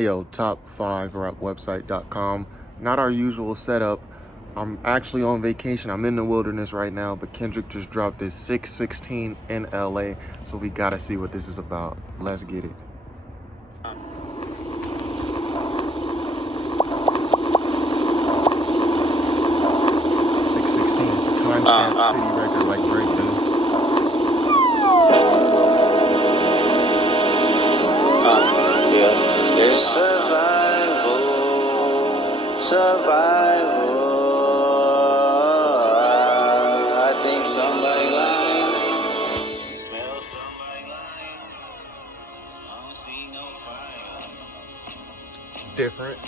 Ayo, top5rapwebsite.com. Not our usual setup. I'm actually on vacation. I'm in the wilderness right now, but Kendrick just dropped this 616 in LA, so we gotta see what this is about. Let's get it. 616 is a timestamp city record like Drake do. It's survival. I think somebody lying. Smell somebody lying. I don't see no fire. It's different.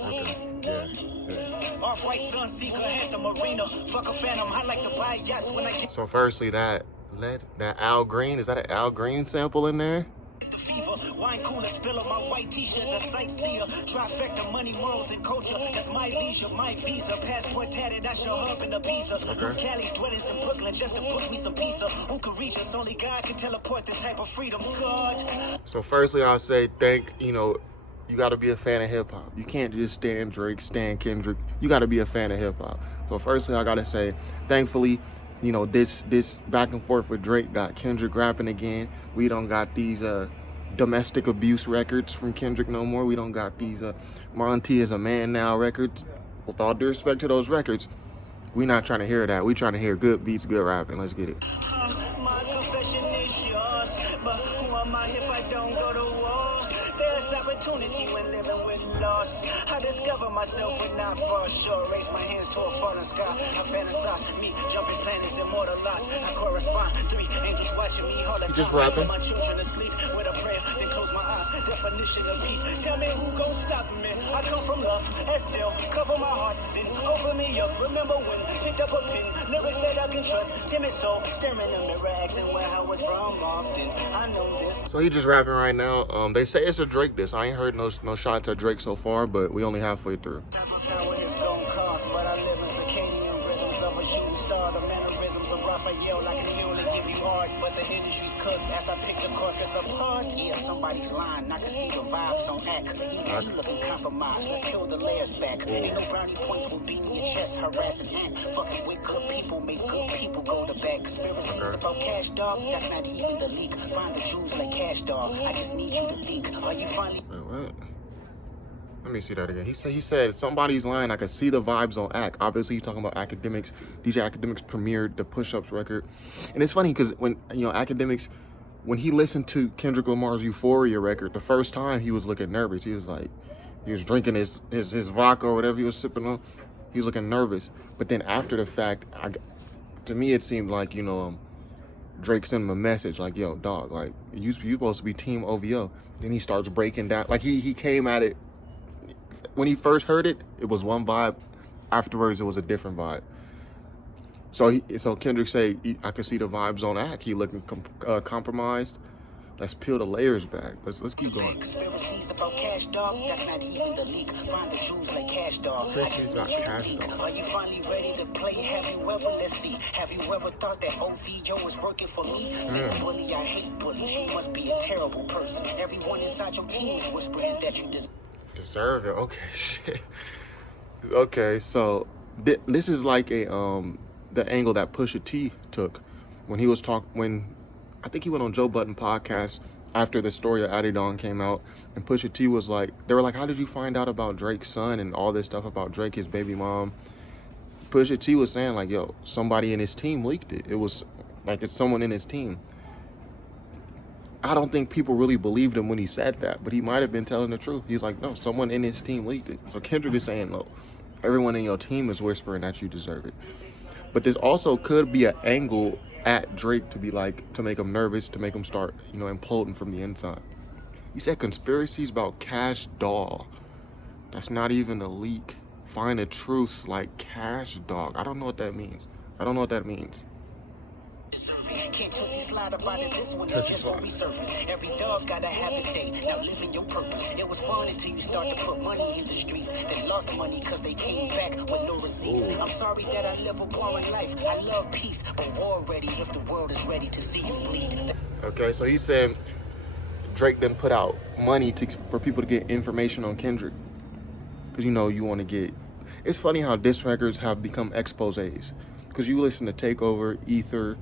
Okay, yeah. Off-white Sunseeker hit the marina. Fuck a phantom, I like to buy yachts when I get So firstly, that Al Green, is that an Al Green sample in there? the fever. Wine cooler, spill on my white t-shirt, the sightseer. Trifecta, money, morals, and culture. That's my leisure, my visa. Passport tatted, I show up in a visa. From Cali's dwellings in Brooklyn just to put me some pizza. Who could reach us? Only God can teleport this type of freedom. God. So firstly, I'll say you got to be a fan of hip-hop. You can't just stand Drake, stand Kendrick. You got to be a fan of hip-hop. So firstly, I got to say, thankfully, this back and forth with Drake got Kendrick rapping again. We don't got these domestic abuse records from Kendrick no more. We don't got these Monty is a man now records. With all due respect to those records, we not trying to hear that. We trying to hear good beats, good rapping. Let's get it. My confession is yours, but who am I if I don't go to war? There's opportunity when living with loss. I discover myself when I fall short. Raise my hands to a falling sky. I fantasize me jumping planets and mortal loss. I correspond. 3 angels watching me all the Just time. rapping. My children asleep with a prayer, then close my eyes. Definition of peace. Tell me who gon' stop me. I come from love and still cover my heart. Then open me up. Remember when picked up a pen, lyrics that I can trust. Timid soul staring in the mirror, asking where I was from often. I know this. So he just rapping right now. They say it's a Drake diss. I ain't heard no shots at Drake so far, but we only halfway through. Time of power is gon' cost, but I live in circadian rhythms of a shooting star. The mannerisms of Raphael, I can only give you art, but the industry's cooked as I pick the carcass apart. Yeah, somebody's lying, I can see the vibes on act. Even you looking compromised, let's peel the layers back. Ain't no brownie points with beating your chest, harassing ant. Fucking with good people, make good people go to bed. Conspiracies about cash, dog, that's not even the leak. Find the Jews like cash, dog, I just need you to think. Are you finally... Wait, what? Let me see that again. He said somebody's lying. I could see the vibes on Act. Obviously, he's talking about Academics. DJ Academics premiered the Push Ups record, and it's funny because when Academics, when he listened to Kendrick Lamar's Euphoria record the first time, he was looking nervous. He was drinking his vodka or whatever he was sipping on. He was looking nervous. But then after the fact, to me it seemed like Drake sent him a message like, "Yo, dog, like you supposed to be Team OVO." Then he starts breaking down. Like he came at it. When he first heard it, it was one vibe. Afterwards, it was a different vibe. So Kendrick say, I can see the vibes on Act. He looking compromised. Let's peel the layers back. Let's keep going. Conspiracies about cash, dog, that's not even the leak. Find the Jews like cash, dog. I just need you to think. Are you finally ready to play? Have you ever, let's see, have you ever thought that OVO is working for me? Bully, I hate bullies. You must be a terrible person. Everyone inside your team is whispering that you deserve it. Okay, shit. Okay, so this is like the angle that Pusha T took when he was when I think he went on Joe Budden podcast after the story of Adidon came out, and Pusha T was like, they were like, how did you find out about Drake's son and all this stuff about Drake, his baby mom? Pusha T was saying like, yo, somebody in his team leaked it. It was like, it's someone in his team. I don't think people really believed him when he said that, but he might have been telling the truth. He's like, no, someone in his team leaked it. So Kendrick is saying, no, everyone in your team is whispering that you deserve it. But this also could be an angle at Drake to be like, to make him nervous, to make him start, imploding from the inside. He said conspiracies about Cash Doll. That's not even a leak. Find the truth like Cash Dog. I don't know what that means. Can't Tootsie slide about it. This one is just what we surface. Every dog gotta have his day. Now live in your purpose. It was fun until you start to put money in the streets. They lost money cause they came back with no receipts. I'm sorry that I live a boring life. I love peace, but war ready if the world is ready to see you bleed. Okay, so he said Drake done put out money for people to get information on Kendrick. Because, you know, you want to get... It's funny how diss records have become exposés. Because you listen to Takeover, Ether,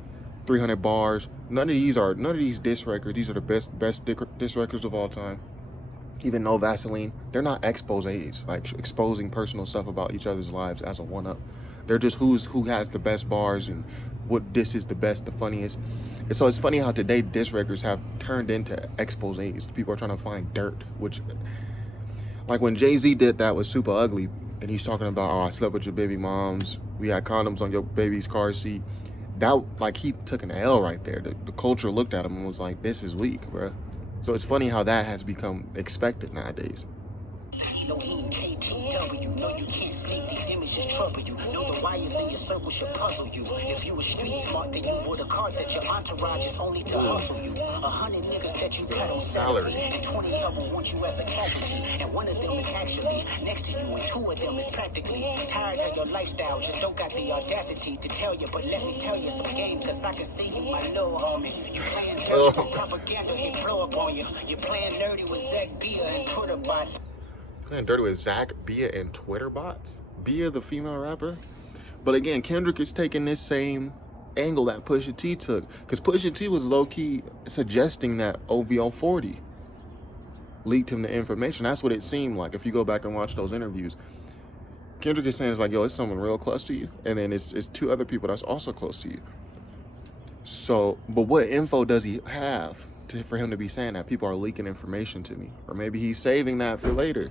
300 Bars. None of these diss records. These are the best diss records of all time. Even No Vaseline. They're not exposés, like exposing personal stuff about each other's lives as a one-up. They're just who has the best bars and what diss is the best, the funniest. And so it's funny how today diss records have turned into exposés. People are trying to find dirt, which, like when Jay-Z did that with Super Ugly, and he's talking about, oh, I slept with your baby moms, we had condoms on your baby's car seat. That, like, he took an L right there. The culture looked at him and was like, this is weak, bro. So it's funny how that has become expected nowadays. No heat, KTW, no you can't sleep, these images trouble you. Know the wires in your circle should puzzle you. If you were street smart, then you would have caught that your entourage is only to hustle you. 100 niggas that you cut on salary, and 20 of them want you as a casualty. And one of them is actually next to you, and 2 of them is practically tired of your lifestyle. Just don't got the audacity to tell you, but let me tell you some game, cause I can see you, my little homie. You playing dirty when propaganda hit blow up on you. You're playing dirty with Zach Bia and Twitter bots. Playing dirty with Zach, Bia, and Twitter bots? Bia, the female rapper? But again, Kendrick is taking this same angle that Pusha T took. Because Pusha T was low-key suggesting that OVO 40 leaked him the information. That's what it seemed like if you go back and watch those interviews. Kendrick is saying, it's like, yo, it's someone real close to you. And then it's 2 other people that's also close to you. So, but what info does he have for him to be saying that people are leaking information to me? Or maybe he's saving that for later.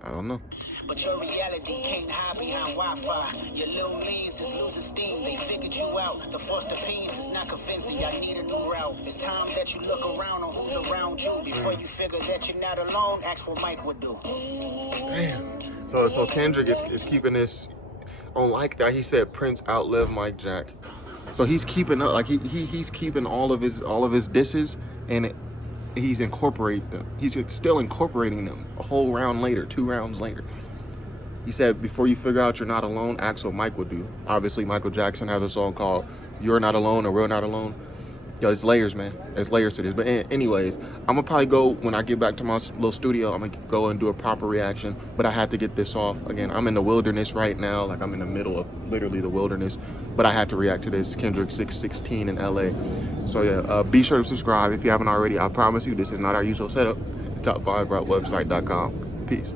I don't know. But your reality can't hide behind Wi-Fi. Your little means is losing steam. They figured you out. The forced appease is not convincing. I need a new route. It's time that you look around on who's around you. Before you figure that you're not alone, ask what Mike would do. Damn. So Kendrick is keeping this on like that. He said Prince outlived Mike Jack. So he's keeping up, like he's keeping all of his disses, and he's incorporating them. He's still incorporating them a whole round later, 2 rounds later. He said, before you figure out you're not alone, ask what Mike would do. Obviously, Michael Jackson has a song called You're Not Alone or We're Not Alone. Yo, it's layers, man. There's layers to this. But anyways, I'm going to probably go, when I get back to my little studio, I'm going to go and do a proper reaction. But I had to get this off. Again, I'm in the wilderness right now. Like, I'm in the middle of literally the wilderness. But I had to react to this Kendrick 616 in LA. So, yeah, be sure to subscribe if you haven't already. I promise you, this is not our usual setup. Top5rapwebsite.com. Peace.